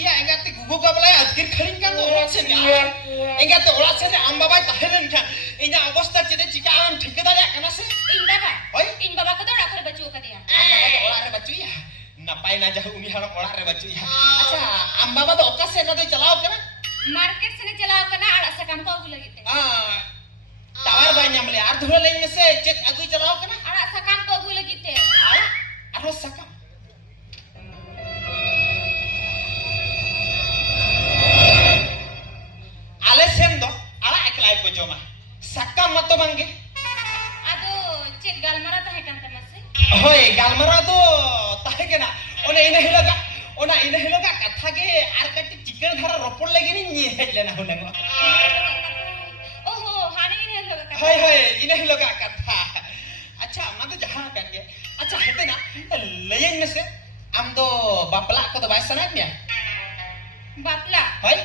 ᱤᱭᱟ ᱮᱸᱜᱟᱛ ᱜᱩᱜᱩ ᱜᱟᱵᱞᱟᱭ ᱟᱡᱠᱤᱨ ᱠᱷᱟᱹᱲᱤᱧ ᱠᱟᱱ ᱫᱚ ᱚᱲᱟᱜ ᱥᱮᱱ ᱮᱸᱜᱟᱛ ᱚᱲᱟᱜ ᱥᱮᱱ ᱟᱢ ᱵᱟᱵᱟᱭ ᱛᱟᱦᱮᱸ ᱞᱮᱱᱠᱷᱟᱱ ᱤᱧᱟᱹᱜ ᱚᱵᱚᱥᱛᱟ ᱪᱮᱫ ᱪᱤᱠᱟ ᱟᱢ ᱴᱷᱤᱠᱟᱹ ᱫᱟᱲᱮᱭᱟᱜ ᱠᱟᱱᱟ ᱥᱮ ᱤᱧ ᱵᱟᱵᱟ ᱦᱳᱭ ᱤᱧ ᱵᱟᱵᱟ ᱠᱚᱫᱚ ᱚᱲᱟᱜ ᱠᱚᱨᱮ ᱵᱟᱹᱪᱩᱜ ᱟᱠᱟᱫᱮᱭᱟ ᱟᱢ ᱵᱟᱵᱟ ᱫᱚ ᱚᱲᱟᱜ ᱨᱮ ᱵᱟᱹᱪᱩᱜᱼᱟ ᱱᱟᱯᱟᱭ ᱱᱟ ᱡᱟᱦᱩ ᱩᱱᱤ ᱦᱟᱲᱟᱢ ᱚᱲᱟᱜ ᱨᱮ ᱵᱟᱹᱪᱩᱜᱼᱟ ᱟᱪᱪᱷᱟ ᱟᱢ ᱵᱟᱵᱟ ᱫᱚ ᱚᱠᱟ ᱥᱮᱫ ᱫᱚᱭ ᱪᱟᱞᱟᱣ ᱠᱟᱱᱟ मार्केट से चलाओ कना आड़ा सकम को अगु लगी ते टावर बाय ᱧᱟᱢ ᱞᱮ ᱟᱨ ᱫᱷᱩᱨᱟᱹ ᱞᱮᱧ ᱢᱮᱥᱮ ᱪᱮᱫ ᱟᱹᱜᱩᱭ ᱪᱟᱞᱟᱣ ᱠᱟᱱᱟ आड़ा सकम को अगु लगी ते आरो साकाम आले सेन दो आड़ा एकलाय को जमा साकाम मतो बांगे आदो चेत गालमारा तहे कान तमसे होय गालमारा दो तहे केना ओने इने हिलगा ओना इने हिलगा कथा गे आर कटी चिकन धारा रोपड़ लगी नि हेज लेना हुनंग ओहो हाने इने हिलगा कथा होय होय इने हिलगा कथा अच्छा मा तो जहां कान गे अच्छा हेते ना लयन में से आम दो बापला को तो बाय सना मिया बापला होय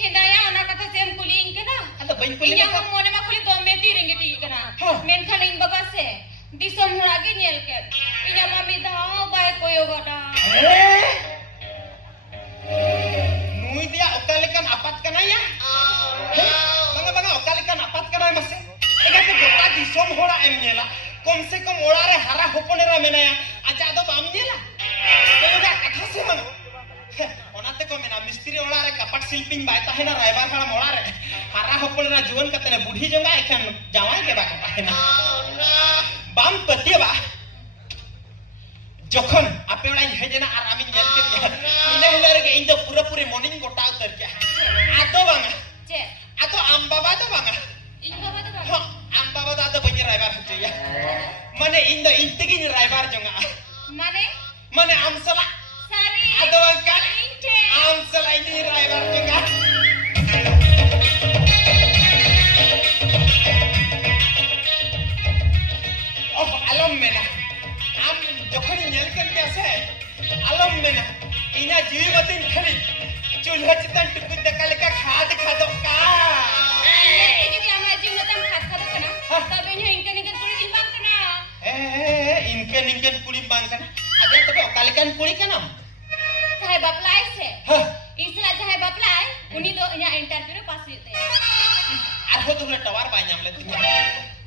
हिदाया ओना कथा सेम कुलिंग केना अतो बइन कुली इया हम मोने मा कुली दमे ती रिंगे ती केना मेन खान इन बाबा से दिसम हुड़ा गे नेल के इया मम्मी दाओ बाय कोयो गटा नुई दिया ओकालेकन आपात कना या बंगा बंगा ओकालेकन आपात कना मसे एगा तो गोटा दिसम होड़ा एम नेला कम से कम ओड़ा रे हारा होपनेरा मेनाया अच्छा दो बाम नेला कोयोगा कथा से मन ओनाते को मेना मिस्त्री ओड़ा रे कपट शिल्पिंग बाय ताहेना रायबार हाड़ा मोड़ा रे हारा होपनेरा जीवन कते ने बुढ़ी जंगा एखन जावाई के बा ताहेना बाम पतियबा जखन आपे ओड़ा हेजेना आर आमी नेल के इने हिलर के इन दो पूरा पूरे मॉर्निंग गोटा उतर के आतो बांगा चे आतो आम बाबा दो बांगा इन बाबा तो हाँ आम बाबा दो आतो बनी रायबार हचया माने इन दो इंतगी रायबार जंगा माने आम सला सारी आतो बांगा आम सला इन रायबार जंगा ओह आलम मेना आम जखन नेल के कैसे आलम मेना इना जीवी मतिन खली चूल्हा चितन टुकु दकाले का खाद खादो का जदी आमा जीव नतम खाद खादो कना तब इन्हें इनके निकन कुड़ी दिन बांग कना इनके निकन कुड़ी बांग कना अदे तबे ओकालेकन कुड़ी कना चाहे बपलाय से हां इसला चाहे बपलाय उनी दो या इंटरव्यू पास होते आर हो दुले टवार बा ᱧᱟᱢ ले तिया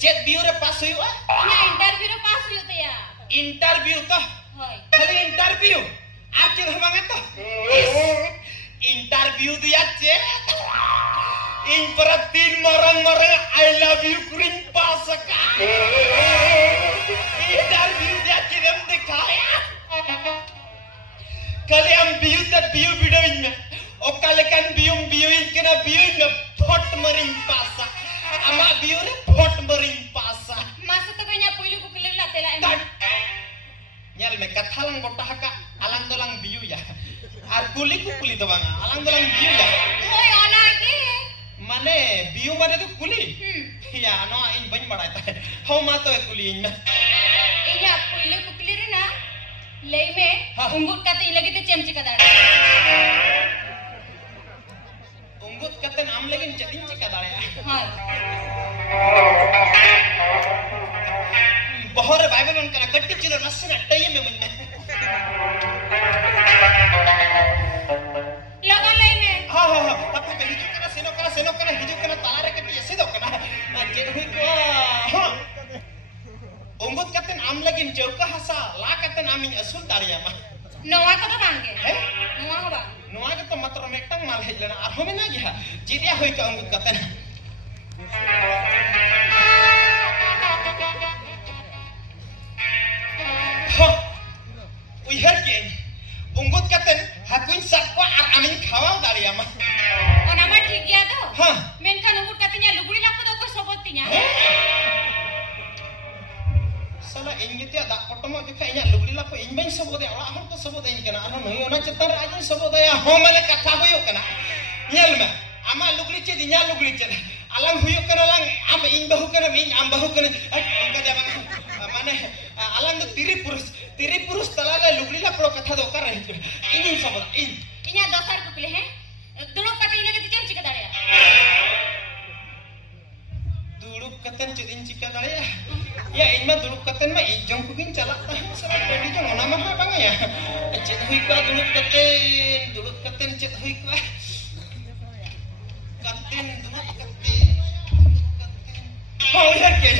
चेत बियु रे पास हुआ या इंटरव्यू पास होते या इंटरव्यू तो होय खाली इंटरव्यू आर के हमांगे तो इंटरव्यू दिया चे इन पर तीन मरंग मरंग आई लव यू कुरिन पास का इंटरव्यू दिया चे हम दिखाया खाली हम बियु तक बियु वीडियो इन में ओकाले कान बियु बियु इन केना बियु में फट मरिन पासा अमा बियु रे फट मरिन पासा मासे तो गnya पुइलु को किलेला तेला एम nyal me kathalang goटा हका alang dolang biu ya ar kuli ku kuli do banga alang dolang biu ya होय ओना के माने बिउ माने तो कुली या नो इन बन बड़ा था हो मा तो कुली इन इया पुइलु को किले ना ले में उंगुट काते लगे ते चमची का दाड़ा उंगुट काते नाम लेकिन चटिन चिका दाड़ा हां बहरे बाइबल मन करा गट्टी चिलो नसना टई में मन लगा ले में हां हां हां तब पे हिजु कना हिजु कना ताला रे कटी ऐसे दो कना जे हुई को हां उंगुट काते नाम लेकिन चौका हसा ला काते नाम इन असुल दाड़िया मा नोवा को तो बांगे है नोवा हो बा नोवा के तो मात्र मेटंग माल हेज लेना आर होमे ना गया जिदिया होई का उंगुट काते ना उइहर के उंगुत कतन हाकुइन सबको आर आमिन खावा दारिया मा ओना मा ठीक गया तो हां मेनखान उंगुट कातिnya लुगड़ी लाको दो को सबोतिnya साला इंगितिया दा पटमा के इnya लुगड़ी लाको इन बइन सबोदे ओला हर को सबोदे इन केना आना नई ओना चतर आज सबोदे हो माने कथा होयो कना नेल में आमा लुगड़ी चे दिnya लुगड़ी चे alang हुयो कना lang am इन बहु कना इन am बहु कना उनका जाबा माने alang तो तिरी पुरुष तलाले लुगड़ी ला प्रो कथा दो कर रही इन सबोदा इन इnya दोसर को किले हैं दुड़ो काते लगे ते चमची का दाड़ा दुड़ुक कतन चे दिन चिका दाड़े Ya ᱤᱧ ᱢᱟ ᱫᱩᱲᱩᱵ ᱠᱟᱛᱮᱱ ᱢᱟ ᱤᱡᱚᱝ ᱠᱚᱜᱤᱧ ᱪᱟᱞᱟᱜ ᱛᱟᱦᱮᱸ ᱥᱟᱨᱟ ᱴᱟᱺᱰᱤ ᱡᱚᱝ ᱚᱱᱟ ᱢᱟ ᱦᱟᱸᱜ ᱵᱟᱝᱟ ᱭᱟ ᱪᱮᱫ ᱦᱩᱭ ᱠᱚᱜᱼᱟ ᱫᱩᱲᱩᱵ ᱠᱟᱛᱮᱱ ᱪᱮᱫ ᱦᱩᱭ ᱠᱚᱜᱼᱟ ᱠᱟᱛᱮᱱ ᱫᱩᱲᱩᱵ kate uiar ke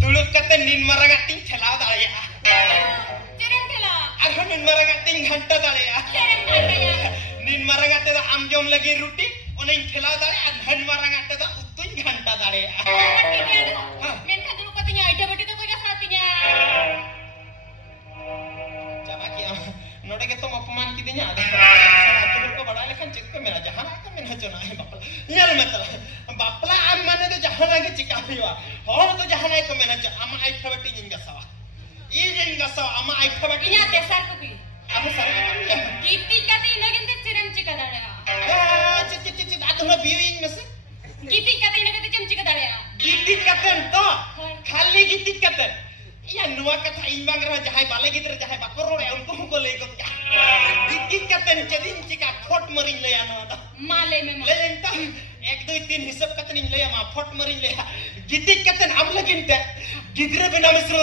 dulu kate nin marangating thelao dareya Cereng thela. arhon nin marangating ghanta dareya Cereng ghanta ya. nin marangate da amjom lagi ruti oning thelao dare ar ghan marangate da uttuñ ghanta dareya Menkhan dulu katanya aida bati to koida satinya. Coba ki node ke tom अपमान kidinya ada atur ko bada lekhan cek ke mera jahan ka mena chona hai bapla nyal metal bapla am mane to jahan age chika hiwa hor to jahan ai ko mena cha ama ai khabati jinga sawa I jinga sawa ama ai khabati Inya tesar ko pi. ama sara ya Giti kati inaginte cereng chika darea. cik atu ma biuing mase Giti kati inaginte cem chika darea. gitik katen to khali gitik katen iya nuwa katha imbang ra jahai bale gidra jahai bakoro re unko ko le ko gitik katen chedin chika phot marin le ano Male me ma. le enta 1 2 3 hisab katen in le ma phot marin le gitik katen am lagin te gidra bina misro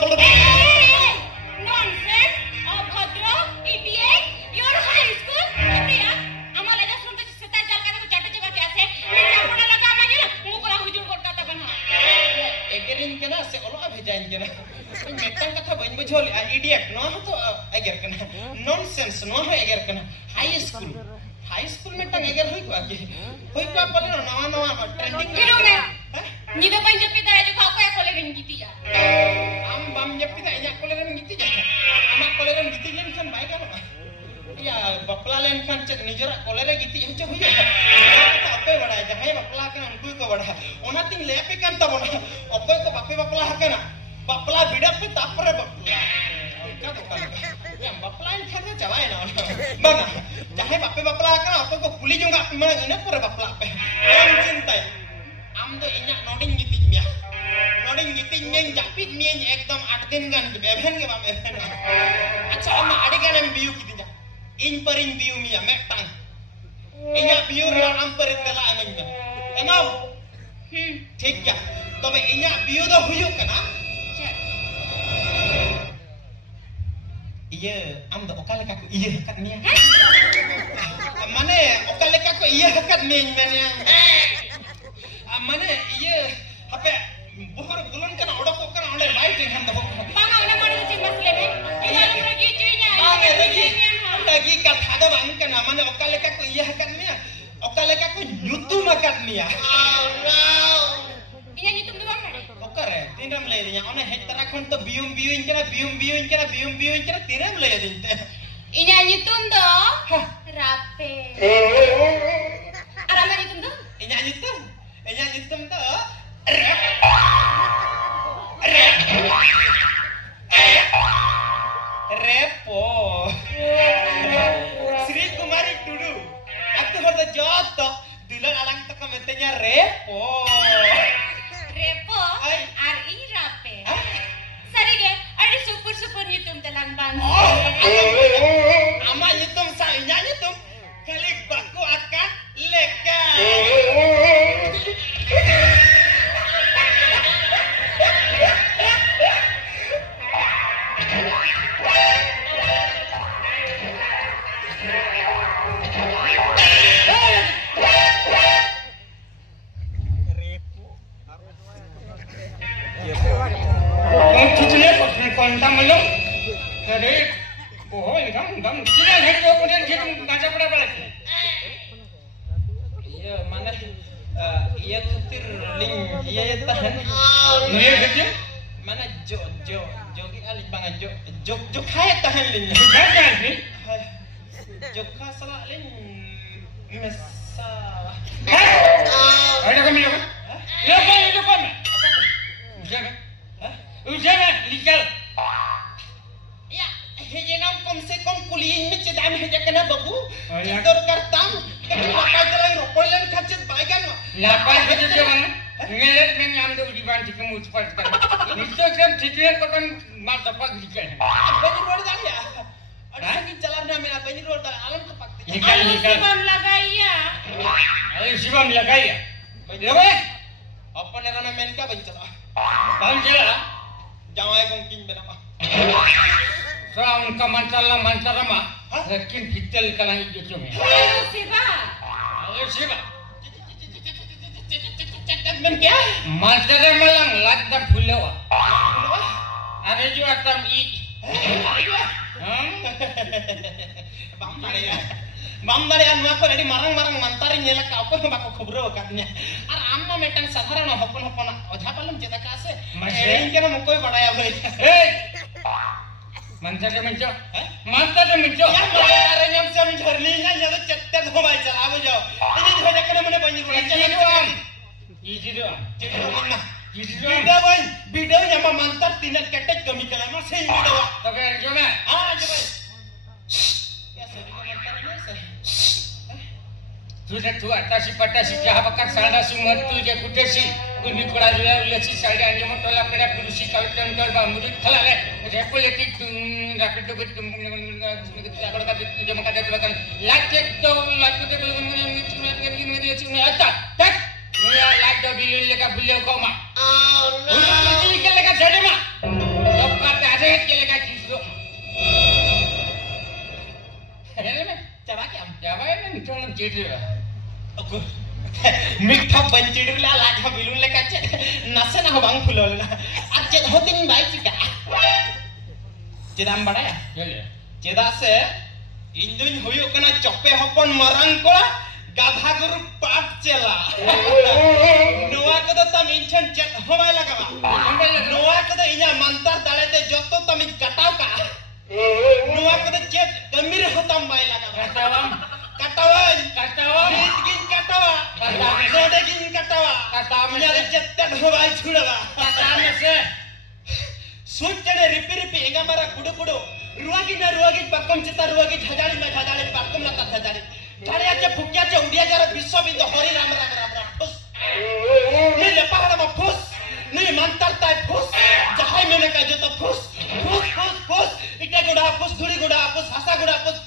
Nonsense, abhadra, idiot, your high school. Katiya, amala ja sunta seta jal kada ko chata chaba kaise. Meja pona laga manya, mukra hujur kor kata bana. egerin kena se olo abhejain kena metang katha bain bujhol idiot no to eger kena nonsense no ho eger kena high school metang eger hoi ko age hoi ko pale nawa nawa trending Kiro me. Nido panjat pita aja ko aku ya kole ring giti ya. am bam nyepi da nya koleran giti ja anak koleran giti len kan bai gano iya bapla len kan cek nijera kolera giti hece hoya ta ape bada jahai bapla kan unku ko bada ona ting lepe kan ta bona okoy ko bape bapla hakana bapla bida pe tapre bapla ka to kan ya bapla in kan chalai na bana jahai bape bapla hakana okoy ko puli jonga mana ina pore bapla pe am cintai am do inya noding giti mia noding giti nyeng japit mien ekdom 8 din gan beben ge bam eren acha ama ade gan am biu kitinya in paring biu mia metang inya biu ran am par tela ameng me emam ठीक ya tobe inya biu do huyuk kana iya am do okale ka ko iya hakat nia mane okale ka ko iya hakat mien menia mane iya hape bohor bulan kana odok kana onde bai tinghan do Banga una manu cimas lebe. Ina lu lagi cuinya. lagi katha do bang kana mane okale ka ko iya hakat mia okale ka ko nyutu makat mia Inya nyitum di bang nade. okare tinram le dinya ona hetara khon to bium kena tiram le dinte Inya nyitum do. Rape. Arama nyitum do. inya nyitum to repo Sri Kumari Tudu aku hoda joto dulan alang to komentenya repo Repo. Ay. Ari rape. Sarige, ari super nyitum telang bang. ama nyitum sa inya nyitum kali baku akan leka Cucunya kontam belum? Jadi, oh ini kamu kita hari kemudian kita baca berapa lagi? Iya mana? Iya ketir ling iya ya tahan. Iya kerja? Mana jogi alik banget jog kaya tahan ling. Jangan nih. Jog salah ling mesa. Ada kami apa? Ya kan itu kan? Jangan. Jangan legal. Ya, hejenam komse kom kuliin में चदाम हेजा कना बाबू चितोर करताम कभी लापा जलाई रोपलन खचत bygone लापा हेजा जवान ngelet men am do di ban tikam utpal kan nisto kan titian ko kan ma tapak dikan bani road dah ya ada lagi jalan na mera bani road dah alam tapak Alu sibam lagaya. ayo sibam lagai ya lewe apa negara men ka bani chala Panjela. Jawai kong king benapa. Sound ka mancara mah. Lekin hitel kalang itu cuma. Ayo Siva. Ayo siapa? Men kya? Mancara malang lagda phulawa. Are juga tam i. Bambare anu aku nadi marang-marang mantari nyela ka apa bako khobro katnya. Ar amma metang sadharan hopon ojha palum jeta ka ase. Masih kena mukoi badaya bhai. Hey. Mancara menco. Mancara menco. Ya mantare nyam sam jharli nya ya chette dhomai chala jo. Ini dhone kene mone banyi rula chala. Easy doang. Bida boy, bida yang memantar tindak ketek kami kelama sih bida. Tapi coba. Coba. Ya sedikit mantarnya sih. Sudah tua tasi patasi jaha bakar sada semua tu je kutasi. Kuni kura dua ulasi sada anje motola pera kurusi kalau tentol bamburit khalale. Saya politik rakyat tu betul kalau kata jama kata tu kan lakek tu cuma ada. Tak. Dia lak tu bilul leka beliau kau mah. Oh no. Untuk ini leka jadi mah. Jauh kata ada leka kisru. Cara क्या Java ini macam cerita. aku mikha banjir la lagha bilun le kache nase na bang phulol ar ched hotin bai chika chedam bada Ya ya. cheda se induin huyuk kana chope hopon marang kola gadha guru pat chela noa kodo tam inchen chet hobai lagaba noa kodo inya mantar dalete jotto tam katau ka noa kodo chet gamir hotam bai lagaba katawa gin katawa node gin katawa nyale jettan hobai chudaba se suncade ripi ega mara kudu ruagi pakam cita ruagi jhajali pakam la jhajali jare aje phukya che udia jara biswabindo hori ram phus ni le pahara ma phus ni mantar tai phus jahai mene ka jota phus ita guda phus dhuri guda phus hasa guda phus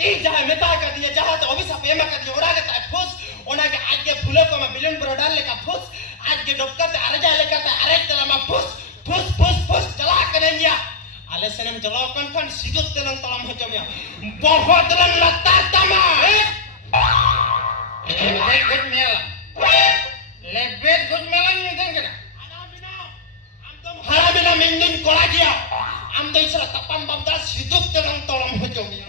ई जहां मेता का दिया जहां तो अभी सब एमा का दिया ओरा के फुस ओना के आज के फूलों को मैं बिलियन ब्रोडाल लेका फुस आज के डॉक्टर से अरे जा लेकर से अरे चला मैं फुस चला करेंगे आले सनम चलो कन सिजुत तेलन तलम हो जमिया बहुत लन लगता तमा lebet good melang ni kan kena. हरा बिना मिंदिन कोला गया हम तो इसरा तपम बमदा सिजुत तेलन तलम हो Jamia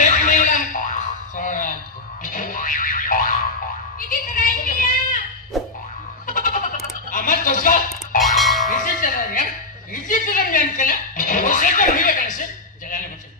Lebet melang. Sorat. Ini keren dia. Amat tosga. Isi jalan yang kena. Usaha kan dia kan sih. Jalan macam.